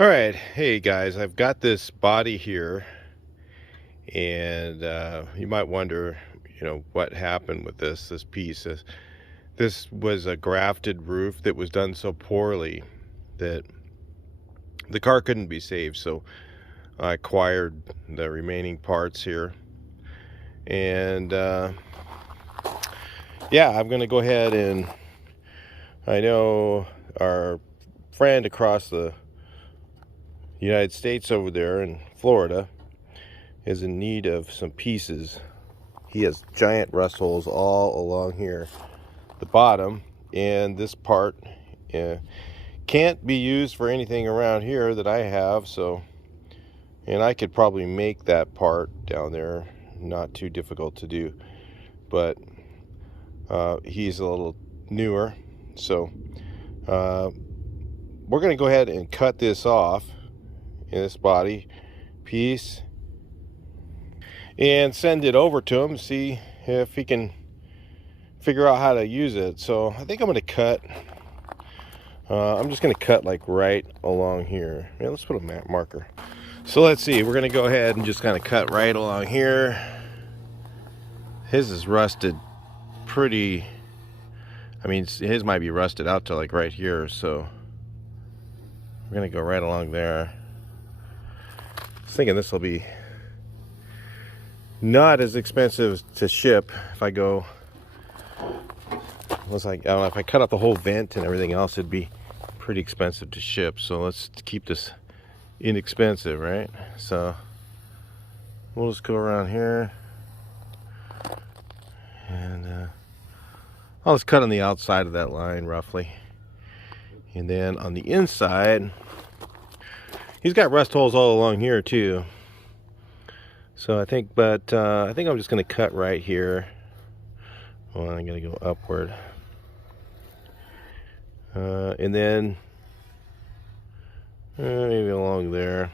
All right, hey guys, I've got this body here, and you might wonder, what happened with this piece. This was a grafted roof that was done so poorly that the car couldn't be saved. So I acquired the remaining parts here, and yeah, I'm gonna go ahead and I know our friend across the United States over there in Florida is in need of some pieces. He has giant rust holes all along here, the bottom, and this part can't be used for anything around here that I have. So, and I could probably make that part down there, not too difficult to do, but he's a little newer. So we're going to go ahead and cut this off in this body piece and send it over to him, see if he can figure out how to use it. So I think I'm going to cut. I'm just going to cut like right along here. Yeah, let's put a marker. So let's see. We're going to go ahead and just kind of cut right along here. His is rusted pretty. I mean, his might be rusted out to like right here. So we're going to go right along there. I was thinking this will be not as expensive to ship if I go. Looks like, I don't know, if I cut out the whole vent and everything else, it'd be pretty expensive to ship. So let's keep this inexpensive, right? So we'll just go around here, and I'll just cut on the outside of that line roughly, and then on the inside, he's got rust holes all along here too. So I think, I think I'm just going to cut right here. Well, I'm going to go upward. And then maybe along there.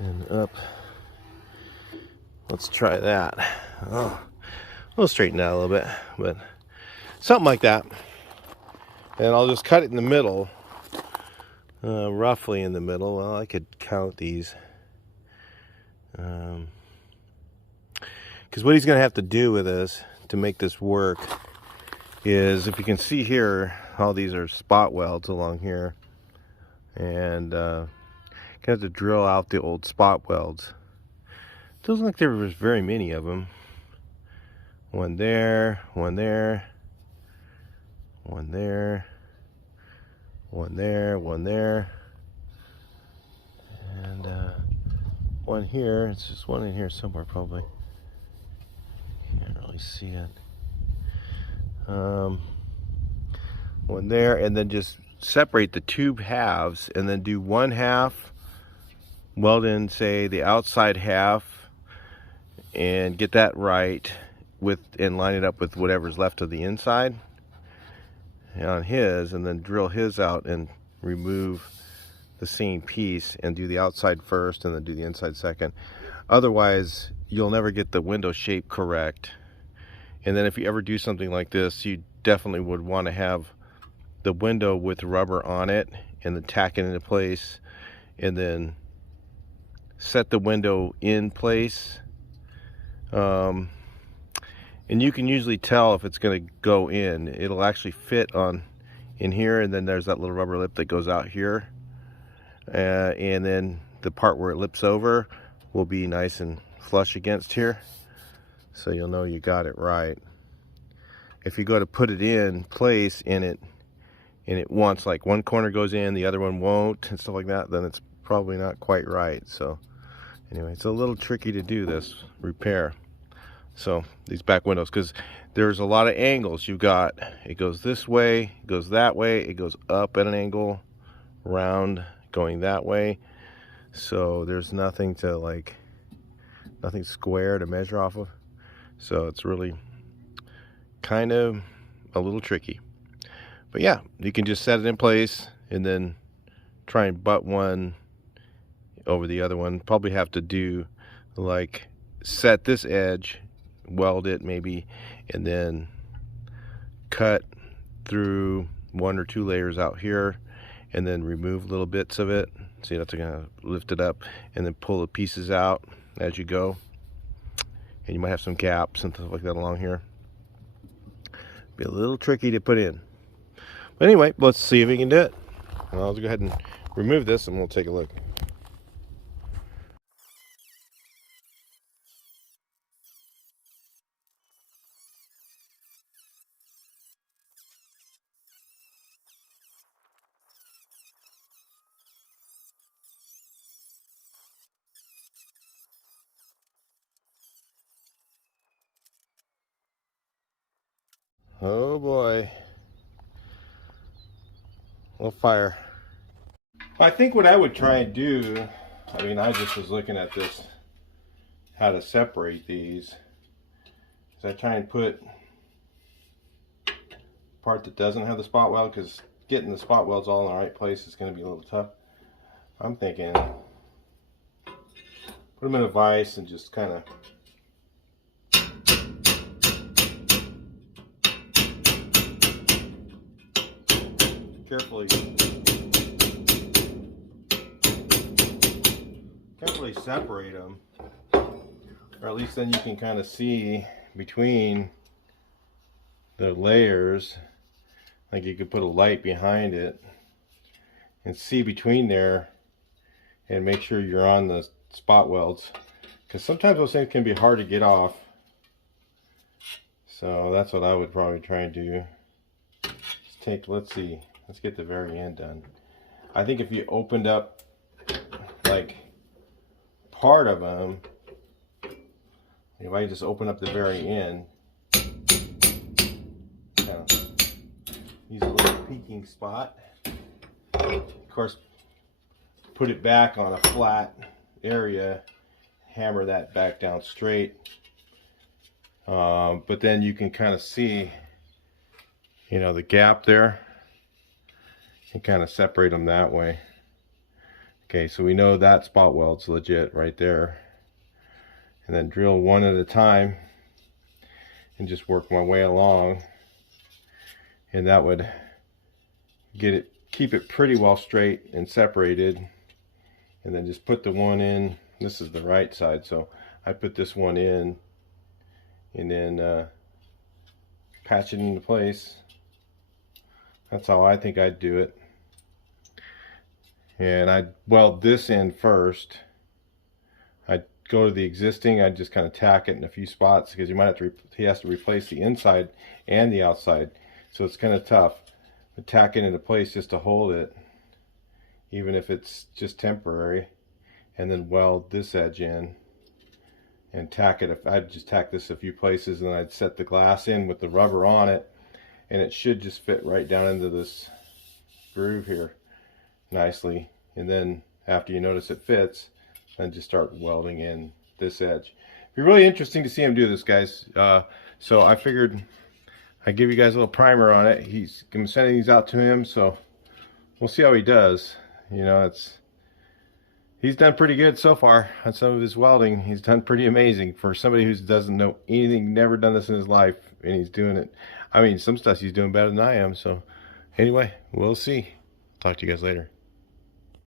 And up. Let's try that. Oh, we'll straighten out a little bit, but something like that. And I'll just cut it in the middle, roughly in the middle. Well, I could count these. Because what he's going to have to do with this to make this work is, if you can see here, all these are spot welds along here, and going to have to drill out the old spot welds. Doesn't look like there was very many of them. One there, one there, one there, one there, one there, and one here. It's just one in here somewhere probably. Can't really see it. One there, and then just separate the tube halves, and then do one half, weld in, say, the outside half, and get that right with, and line it up with whatever's left of the inside on his, and then drill his out and remove the same piece, and do the outside first and then do the inside second. Otherwise you'll never get the window shape correct. And then if you ever do something like this, you definitely would want to have the window with rubber on it, and then tack it into place, and then set the window in place. And you can usually tell if it's going to go in. It'll actually fit on in here, and then there's that little rubber lip that goes out here, and then the part where it lips over will be nice and flush against here, so you'll know you got it right. If you go to put it in place and it wants, like, one corner goes in, the other one won't, and stuff like that, then it's probably not quite right. So anyway, it's a little tricky to do this repair. So these back windows, because there's a lot of angles. You've got, it goes this way, it goes that way, it goes up at an angle, round, going that way. So there's nothing to, like, nothing square to measure off of. So it's really kind of a little tricky. But yeah, you can just set it in place and then try and butt one over the other one. Probably have to do, like, set this edge, weld it maybe, and then cut through 1 or 2 layers out here and then remove little bits of it. See, that's gonna lift it up and then pull the pieces out as you go. And you might have some gaps and stuff like that along here. Be a little tricky to put in. But anyway, let's see if we can do it. Well, I'll go ahead and remove this and we'll take a look. Oh boy. We'll fire. I think what I would try and do, I mean, I just was looking at this, how to separate these. Is I try and put part that doesn't have the spot weld, because getting the spot welds all in the right place is going to be a little tough. I'm thinking put them in a vise and just kind of carefully separate them, or at least then you can kind of see between the layers. Like you could put a light behind it and see between there and make sure you're on the spot welds, because sometimes those things can be hard to get off. So that's what I would probably try and do. Let's see, let's get the very end done. I think if you opened up like part of them, if I just open up the very end, kind of use a little peeking spot, of course put it back on a flat area, hammer that back down straight, but then you can kind of see, you know, the gap there, and kind of separate them that way. Okay, so we know that spot weld's legit right there. And then drill one at a time and just work my way along. And that would keep it pretty well straight and separated. And then just put the one in. This is the right side, so I put this one in and then patch it into place. That's how I think I'd do it. And I'd weld this in first. I'd go to the existing, I'd just kind of tack it in a few spots, because you might have to, he has to replace the inside and the outside. So it's kind of tough. But tack it into place just to hold it, even if it's just temporary. And then weld this edge in and tack it. If I'd just tack this a few places, and then I'd set the glass in with the rubber on it, and it should just fit right down into this groove here nicely. And then after you notice it fits, then just start welding in this edge. It'd be really interesting to see him do this, guys. So I figured I'd give you guys a little primer on it. I'm sending these out to him, so we'll see how he does. You know, he's done pretty good so far on some of his welding. He's done pretty amazing for somebody who doesn't know anything, never done this in his life, and he's doing it. I mean, some stuff he's doing better than I am. So anyway, we'll see. Talk to you guys later.